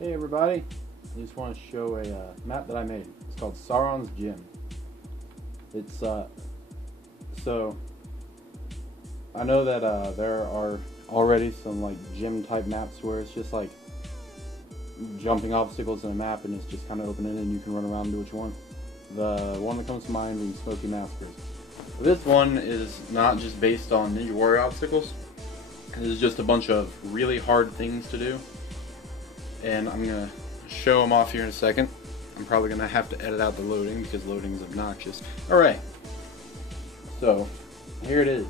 Hey everybody, I just want to show a map that I made. It's called Sauron's Gym. It's so I know that there are already some like gym type maps where it's just like jumping obstacles in a map and it's just kind of open-ended and you can run around and do what you want. The one that comes to mind is Smoky Massacres. This one is not just based on Ninja Warrior obstacles. It is just a bunch of really hard things to do. And I'm going to show them off here in a second. I'm probably going to have to edit out the loading because loading is obnoxious. Alright, so here it is.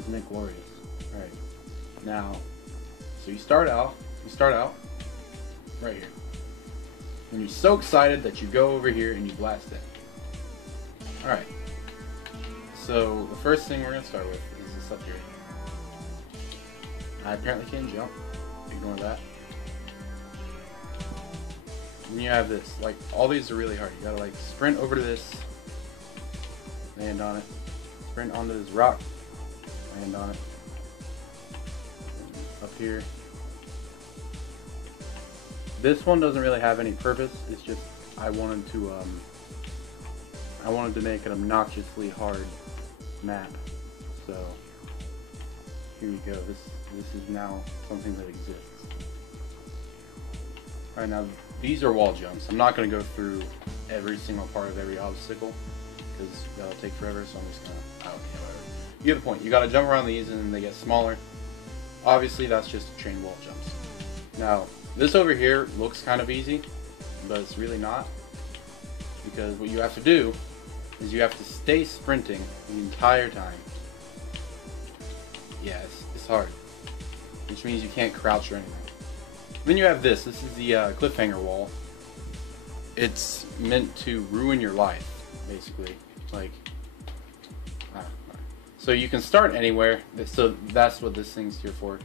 Isn't it glorious? Alright, now, so you start out right here. And you're so excited that you go over here and you blast it. Alright, so the first thing we're going to start with is this up here. I apparently can't jump. Ignore that. And you have this. Like, all these are really hard. You gotta like sprint over to this, land on it, sprint onto this rock, land on it, up here. This one doesn't really have any purpose. It's just I wanted to make an obnoxiously hard map. So here you go. This is now something that exists. Alright, now these are wall jumps. I'm not going to go through every single part of every obstacle because that'll take forever, so I'm just going to, whatever. You get the point. You got to jump around these and they get smaller. Obviously that's just to train wall jumps. Now, this over here looks kind of easy, but it's really not, because what you have to do is you have to stay sprinting the entire time. Yeah, it's hard, which means you can't crouch or anything. Then you have this. This is the cliffhanger wall. It's meant to ruin your life, basically. Like, so you can start anywhere. So that's what this thing's here for.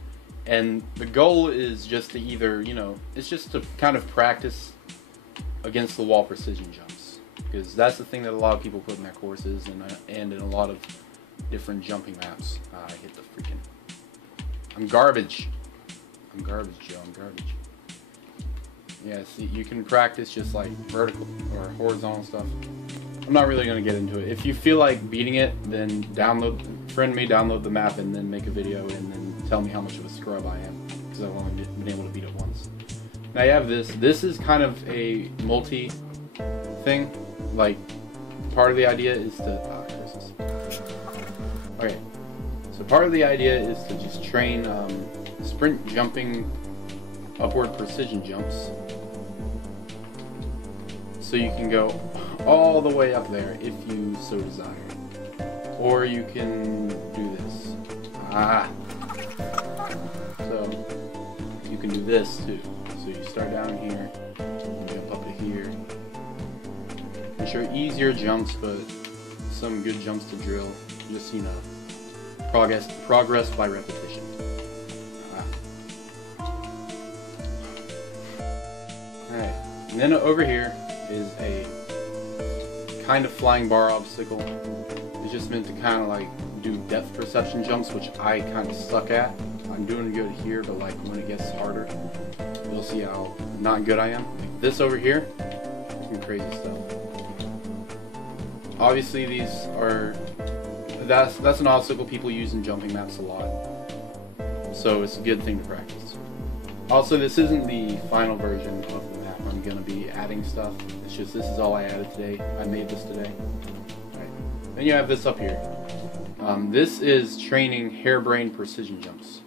And the goal is just to either, it's just to kind of practice against the wall precision jumps, because that's the thing that a lot of people put in their courses and in a lot of different jumping maps. I hit the freaking. I'm garbage. I'm garbage, Joe. I'm garbage. Yeah, see, you can practice just like vertical or horizontal stuff. I'm not really going to get into it. If you feel like beating it, then friend me, download the map, and then make a video, and then tell me how much of a scrub I am, because I've only been able to beat it once. Now you have this. This is kind of a multi thing. Like, part of the idea is to... Okay, so part of the idea is to just train sprint jumping upward precision jumps, so you can go all the way up there if you so desire, or you can do this. So you can do this too. So you start down here, you jump up to here. I'm sure easier jumps, but some good jumps to drill. Just progress by repetition. Alright, and then over here is a kind of flying bar obstacle. It's just meant to kind of like do depth perception jumps, which I kind of suck at. I'm doing good here, but like when it gets harder, you'll see how not good I am. Like this over here, some crazy stuff. Obviously these are, that's an obstacle people use in jumping maps a lot, so it's a good thing to practice. Also, this isn't the final version of the map. I'm going to be adding stuff. It's just this is all I added today. I made this today. Right. Then you have this up here. This is training harebrained precision jumps.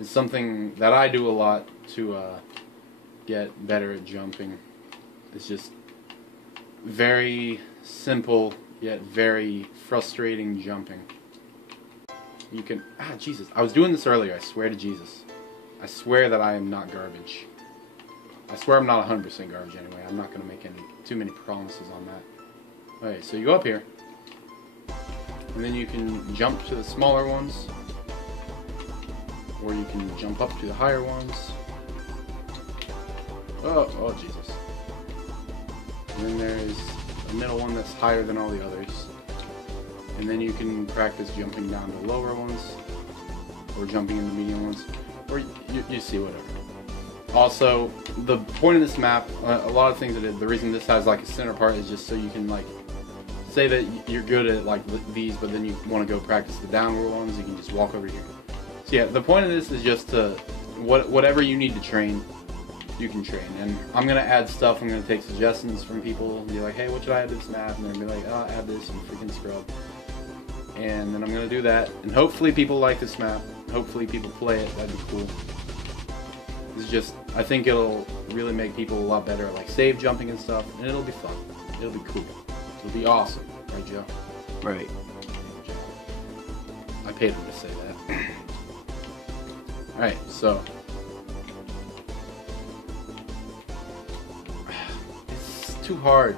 It's something that I do a lot to get better at jumping. It's just very simple yet very frustrating jumping. You can... Jesus. I was doing this earlier. I swear to Jesus. I swear that I am not garbage. I swear I'm not 100% garbage anyway. I'm not going to make too many promises on that. Okay, so you go up here. And then you can jump to the smaller ones. Or you can jump up to the higher ones. Oh Jesus. And then there's a middle one that's higher than all the others. And then you can practice jumping down to lower ones, or jumping in the medium ones. Or you You see whatever. Also, the point of this map, a lot of things that the reason this has like a center part is just so you can like say that you're good at like these, but then you want to go practice the downward ones. You can just walk over here. So yeah, the point of this is just to whatever you need to train, you can train. And I'm gonna add stuff. I'm gonna take suggestions from people and be like, hey, what should I add to this map? And they're gonna be like, oh, add this, you freaking scrub. And then I'm gonna do that. And hopefully people like this map. Hopefully people play it. That'd be cool. It's just, I think it'll really make people a lot better at like save jumping and stuff, and it'll be fun. It'll be cool. It'll be awesome, right, Joe? Right. I paid him to say that. Alright, so it's too hard.